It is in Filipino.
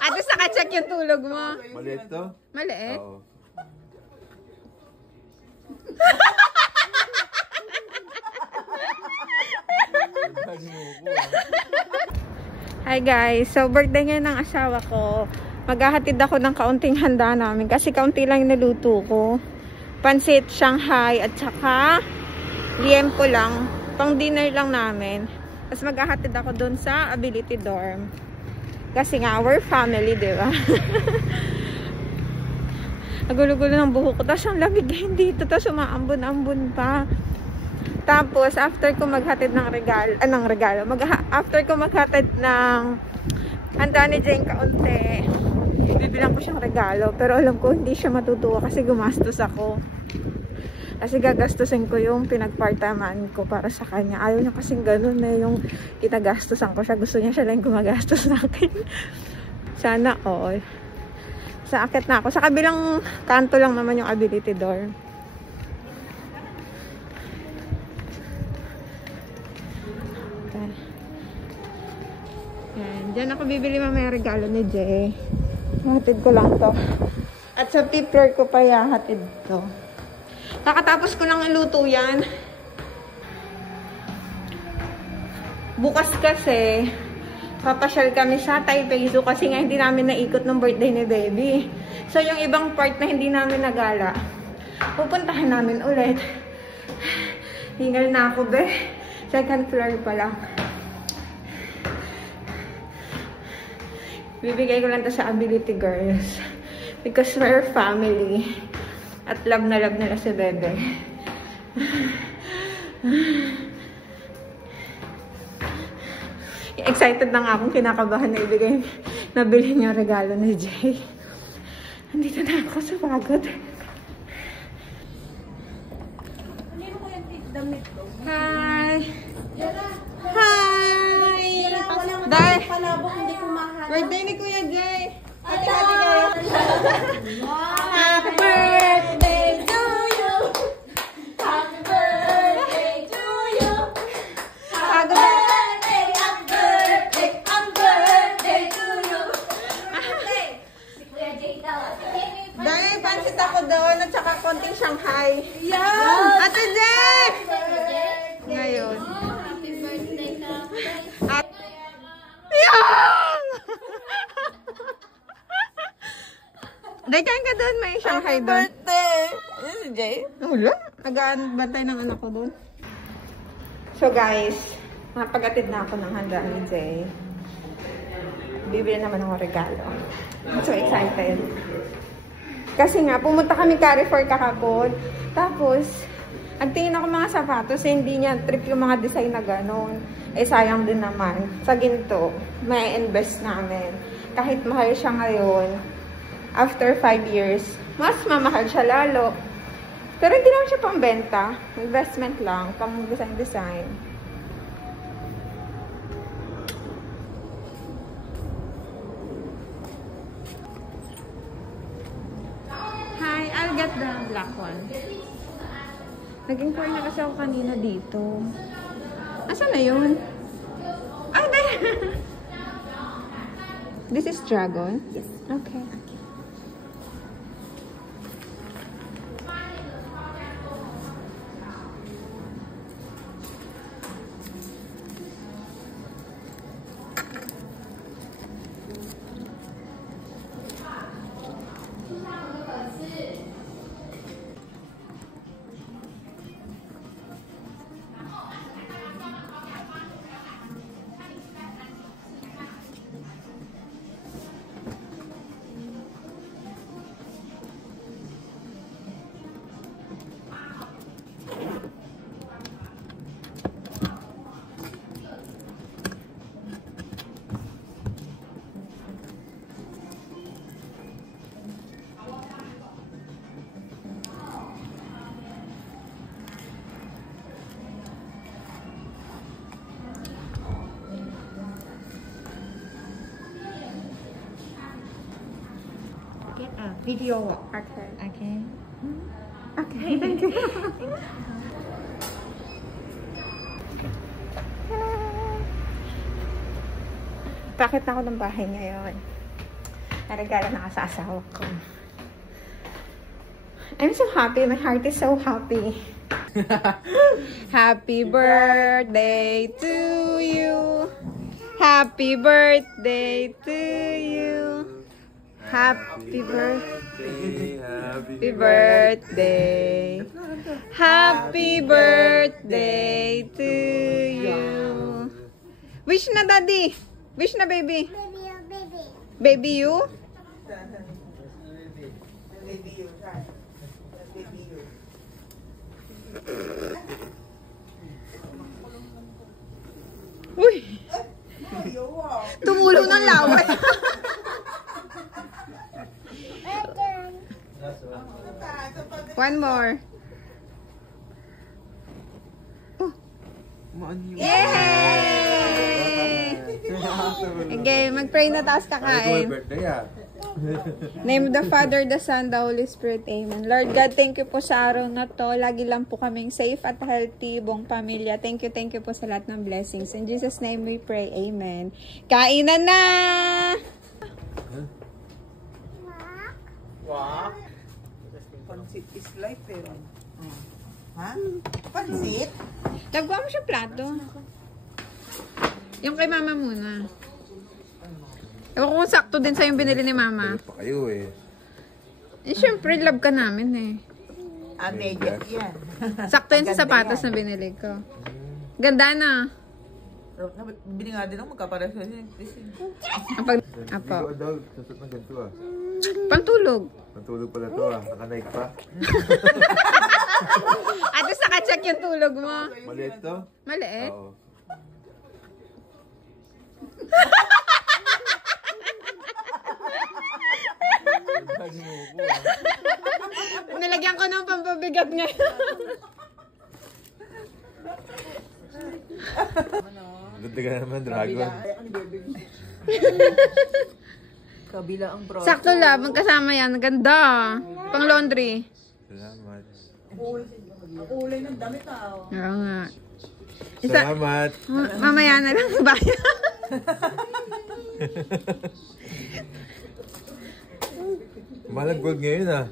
At least naka-check yung tulog mo. Maliit to? Maliit? Oo. Hi guys, so birthday ngayon ng asawa ko. Maghahatid ako ng kaunting handa namin kasi kaunti lang yung naluto ko. Pansit Shanghai at saka liempo lang. Pang dinner lang namin. Tapos maghahatid ako dun sa Ability Dorm. Kasi nga, we're family, di ba? Nagulo-gulo ng buhok ko. Tapos ang lamig din dito. Tapos umaambon-ambon pa. Tapos, after ko maghatid ng regalo, after ko maghatid ng handa ni Jane kaunti, bibilang ko siyang regalo. Pero alam ko, hindi siya matutuwa kasi gumastos ako. Kasi gagastusin ko yung pinagpartaman ko para sa kanya. Ayaw niya kasing ganun na yung kitagastusan ko siya. Gusto niya siya lang gumagastos sa akin. Sana all. Sa akit na ako. Sa kabilang kanto lang naman yung Ability Dorm. Okay. Yan. Diyan ako bibili mamaya regalo ni Jay. Hatid ko lang to. At sa pipler ko pa hatid to. Kakatapos ko lang iluto yan. Bukas kasi, papasyal kami sa Taipei Zoo kasi nga hindi namin naikot ng birthday ni baby. So, yung ibang part na hindi namin nagala, pupuntahan namin ulit. Hingal na ako, be. Second floor pa lang. Bibigay ko lang to sa Ability Girls. Because we're family. At love na love nila si Bebe. Excited na nga akong kinakabahan na ibigay nabili niya regalo ni Jay. Nandito na ako sa pagod. Hi! Hi! Dahil! Birthday ni Kuya Jay! Hati-hati kayo! Happy birthday to you! Happy birthday to you! Happy birthday! Happy birthday! Happy birthday to you! Dahil pansit ako doon at saka konting Shanghai. Yeah! Ate Jay! Ngayon. Happy birthday ka! Yeah! Day, kain ka doon. May Shanghai doon. Happy birthday! Ano si Jay? Wala. Nag-bantay ng anak ko doon. So guys, napag-atid na ako ng handa ni Jay. Bibili naman ako regalo. I'm so excited. Kasi nga, pumunta kami Carrefour kahapon. Tapos, ang tingin ako mga sapatos, hindi niya trip yung mga design na gano'n. Eh, sayang din naman. Sa ginto, may invest namin. Kahit mahal siya ngayon, after 5 years, mas mamahal siya lalo. Pero hindi naman siya pambenta. Investment lang, pang design. Hi, I'll get the black one. Nag-inquire na kasi ako kanina dito. Asan na yun? Ah, there! This is dragon? Yes. Okay. Video. Okay. Okay. Okay, thank you. Bakit ako ng bahay ngayon? Regalo na sa asawa ko. I'm so happy. My heart is so happy. Happy birthday to you. Happy birthday to you. Happy birthday. Happy birthday. Happy birthday to you. Wish na, Daddy. Wish na, baby. Baby you? Uy! Tumulo ng laway. One more. Oh. Yay! Okay, mag-pray na tapos kakain. Name of the Father, the Son, the Holy Spirit. Amen. Lord God, thank you po sa araw na to. Lagi lang po kaming safe at healthy, buong pamilya. Thank you po sa lahat ng blessings. In Jesus' name we pray. Amen. Kainan na! Wow. Pansit is life, pero. Ha? Pansit? Lagwa mo siya plato. Yung kay mama muna. Ewan ko kung sakto din sa yung binili ni mama. Pa kayo eh. Eh, syempre, love ka namin eh. Medyas yan. Sakto yun sa sapatos na binili ko. Ganda na. Bili nga din ako magkapares sa Apo. Ikaw daw, susot ng ganito ah. Pantulog. Natulog pala to ah. Naka-Nike pa. At least naka-check yung tulog mo. Maliit to? Maliit? Oo. Nilagyan ko ng pampabigat ngayon. Ganda ka naman, dragon. Kabila ang bro. Sakto lang, magkasama yan. Ganda. Pang laundry. Salamat. Kulay ng damit ah. Oo nga. Salamat. Mamaya na lang sa bayan. Mahal ang gold ngayon ah.